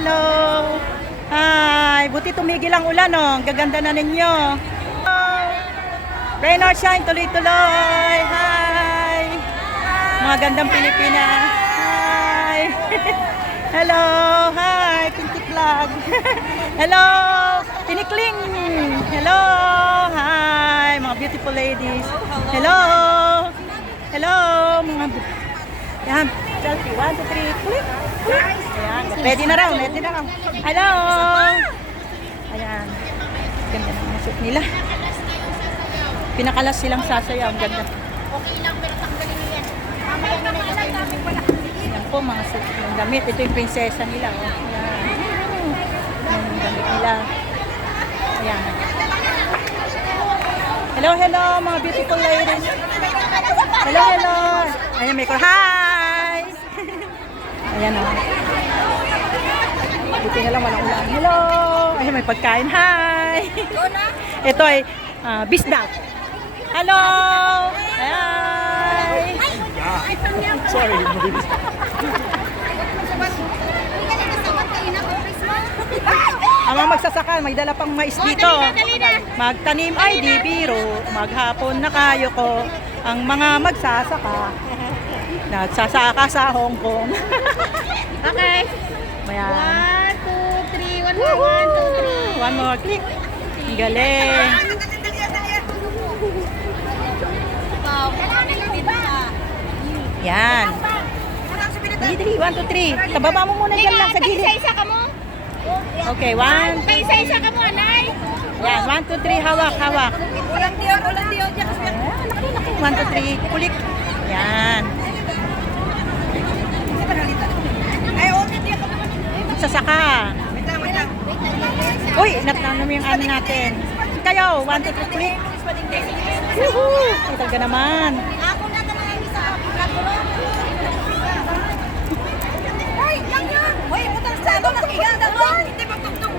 hello. Hi, buti tumigil ang ulan, oh. Ang gaganda na ninyo. Rain or shine, tuloy-tuloy. Hi. Mga gandang Pilipina. Hi. Hello. Hi, Pintik Vlog. Hello. Tinikling. Hello. Hi, mga beautiful ladies. Hello. Hello, mga yan, selfie. 1, 2, 3. Click. Click. Ayan. Ready na raw. Ready na raw. Hello. Ayan. Ganda ng mga suit nila. Pinakalas silang sasayaw. Ang ganda. Okay lang, pero tanggalin niyo yan. Mamaya na lang. Yan po, mga suit ng damit. Ito yung prinsesa nila. Oh. Ayan. Yan yung damit nila. Ayan. Hello, hello, mga beautiful ladies. Hello, hello. Ayan, may hi. Ayan o. Buti na lang walang ulan. Hello. Ayan, may pagkain. Hi. Ito ay bisdak. Hello. Hi. Sorry. Ang mga magsasaka, may dala pang mais dito. Magtanim ay di biro, maghapon na kayo ko. Ang mga magsasaka, nagsasaka sa Hong Kong. Okay. Ayan. 1, 2, 3. 1 more, 1, 2, 3. One more click. Ang galing. Wow. Yan. Dali, 1, 2, 3. Tababa mo muna dyan lang sa gilid. Isa-isa ka mo. Okay, 1. Isa-isa ka mo, anay. Yan, 1, 2, 3. Hawak, hawak. Ulang diyon. Ayan, laki. 1, 2, 3. Kulik. Yan. Magsasaka. Uy, natano mo yung ano natin. Kayo, 1, 2, 3. Kulik. Woohoo! Ay, talaga naman. Ako na talaga isa. Ay, lang yun. Uy, putang sa ito. Nakiganda mo. Hindi ba tugtog?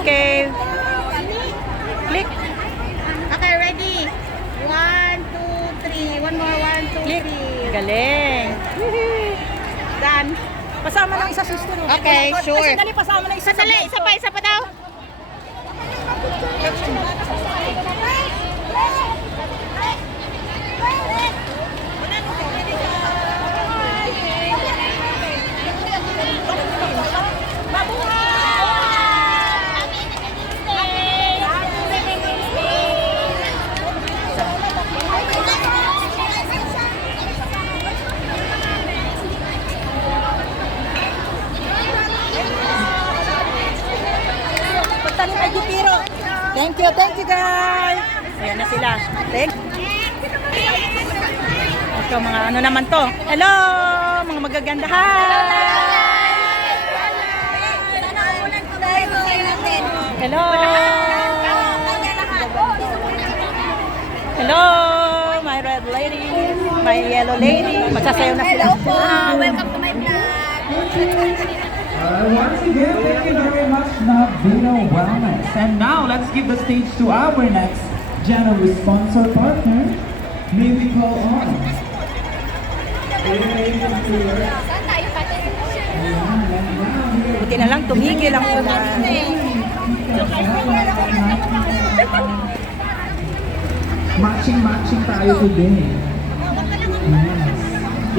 Okay. Click. Okay, ready. 1, 2, 3. One more, 1, 2, Click. 3. Galing. Done. Pasama ng isa susunod. Okay, sure. Sandali, pasama ng isa. Sandali, isa pa daw. Pagtanim ay dipiro. Thank you guys. Ayan na sila. Thank Ito mga ano naman to. Hello, mga magaganda. Hello. Hello, my red lady, my yellow lady. Magsasayaw na sila. Welcome to my vlog. Once again, thank you very much, Navino Wellness. And now, let's give the stage to our next generous sponsor partner. May we call on? Saan tayo pati? Buti na lang tumigil ang ulan. Matching tayo today. Yes.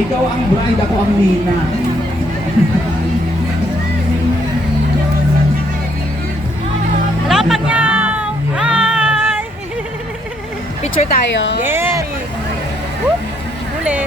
Ikaw ang bride, ako ang nina. Lapang niyo! Hi! Picture tayo. Yes! Uli.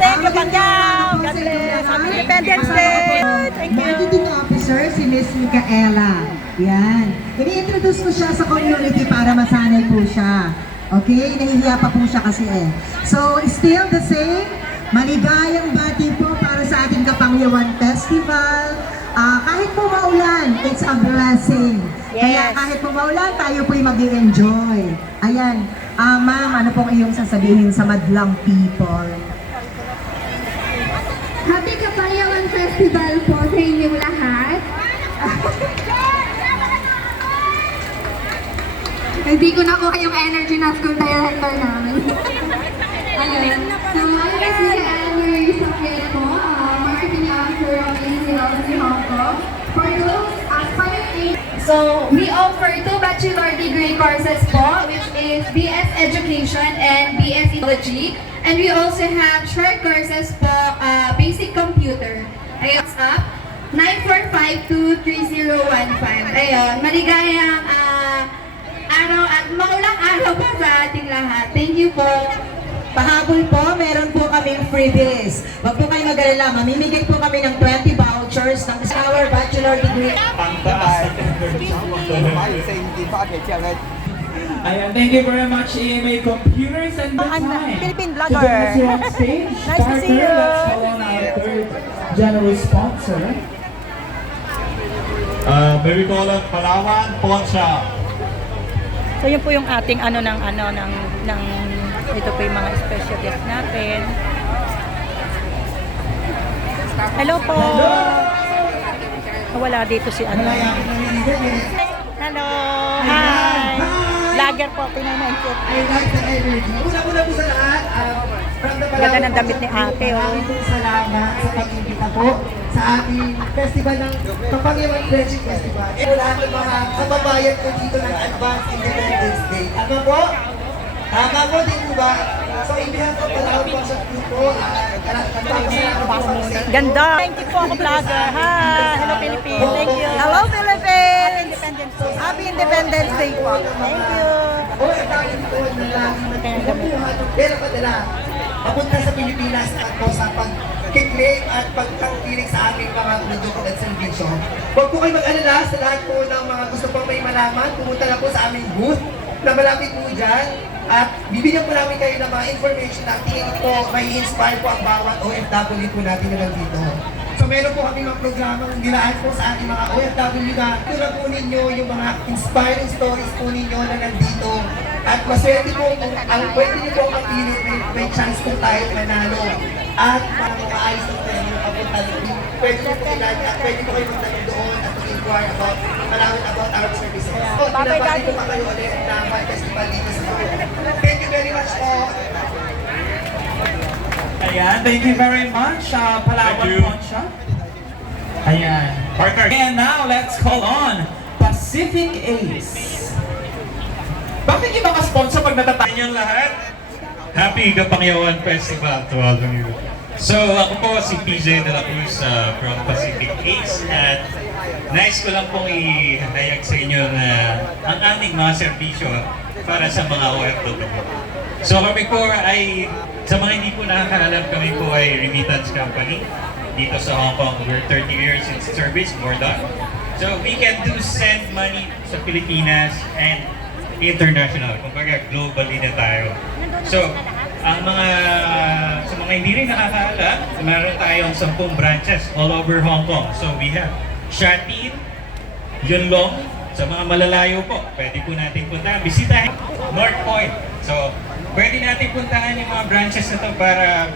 Thank you, Pangyaw! God bless! Happy Independence Day! Thank you! Marketing Officer, si Miss Micaela. Yan. Ini-introduce ko siya sa community para masanay po siya. Okay? Nahihiya pa po siya kasi eh. So, still the same. Maligayang bati po para sa ating Kapangyawan Festival. Kahit po maulan, it's a blessing. Kaya Yes. kahit po maulan, tayo po'y mag-i-enjoy. Ayan. Ma'am, ano pong iyong sasabihin sa madlang people? Happy Kapayyawan Festival po sa inyong lahat. Hindi ko nakuha yung energy na school director namin. Ayun. So, ayun si Anne Marie Safet po, marketing officer of ACLC Hong Kong. So, we offer 2 bachelor degree courses po, which is BS Education and BS Ecology. And we also have short courses po, Basic Computer. Ayun, WhatsApp, 94523015. Ayun, maligayang araw at maulang araw po sa ating lahat. Thank you po. Pahabol po, meron po kaming freebies. Huwag po kayo mag-alala, mamimigay po kami ng 20 vouchers ng our bachelor degree. Ayan, thank you very much, EMA Computers and the Ang time. Philippine To vlogger. the next one stage, Nice to see partner, you. let's call on our third general sponsor. May we call it Palawan Pawn Shop. So yun po yung ating ng ito po yung mga special guest natin. Hello po. Wala dito si ano. Hello. Hi. Vlogger po, pinanancit. I like the energy. Una-una po sa lahat, from the Ganda ng damit ni ate, oh. Maraming pong salamat sa pag-imbita po sa ating festival ng Kapangyaman Friendship Festival. E lahat ng mga kababayan ko dito ng Advanced Independence Day. Tama po? Tama po din po ba? So, ibihan ko pala po sa grupo. Ganda. Thank you po ako vlogger. Hi. Hello Philippines. Thank you. Hello Philippines. Happy Independence Day po. Thank you. O, ang dami po na lagi nagkukuha ng pera padala. Papunta sa Pilipinas at po sa pag-claim at pagtangkilik sa aming mga produkto at servisyo. Huwag po kayo mag-alala sa lahat po ng mga gusto pong may malaman. Pumunta na po sa aming booth na malapit po dyan. At bibigyan po namin kayo ng mga information na tingin po may inspire po ang bawat OFW po natin na nandito. So meron po kami mga programang nilaan po sa ating mga OFW na tulad po ninyo yung mga inspiring stories po ninyo na nandito. At maswerte po kung ang pwede niyo po mapili, may chance po tayo manalo. At mga maayos ng tayo papunta doon. Pwede niyo po kilala at pwede po kayo magtanong doon at mag-inquire about malawin about our services. So, pinabati po kayo ulit na may festival dito sa Pilipinas. Thank you very much po. Ayan, thank you very much, Palawan Thank you. Pawn Shop. Ayan. Partner. And now, let's call on Pacific Ace. Bakit yung mga sponsor pag natatay Inyong lahat, Happy Kapangyawan Festival to all of you. So, ako po si PJ De La Cruz from Pacific Ace at nice ko lang pong ihayag sa inyo na ang aming mga serbisyo para sa mga OFW. So kami po ay, sa mga hindi po nakakaalam, kami po ay remittance company dito sa Hong Kong. We're 30 years in service, more than. So we can do send money sa Pilipinas and international. Kumbaga, globally na tayo. So, ang sa mga hindi rin nakakaalam, meron tayong 10 branches all over Hong Kong. So we have Shatin, Yunlong, sa mga malalayo po, pwede po natin puntahan. Bisitahin North Point. So, pwede natin puntahan yung mga branches na to para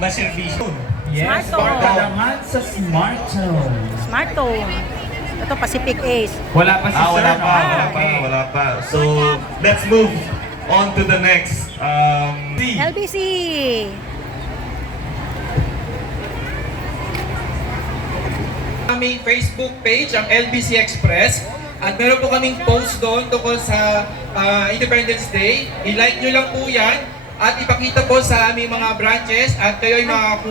maservisyo. Yes, Smart Home. Pagkalaman sa Smart Home. Smart Home. Ito Pacific Ace. Wala pa si Sir, Wala no? pa, Okay. wala pa. So, let's move on to the next. LBC. Aming Facebook page, ang LBC Express. At meron po kaming post doon tungkol sa Independence Day. I-like nyo lang po yan at ipakita po sa aming mga branches at kayo ay makakuha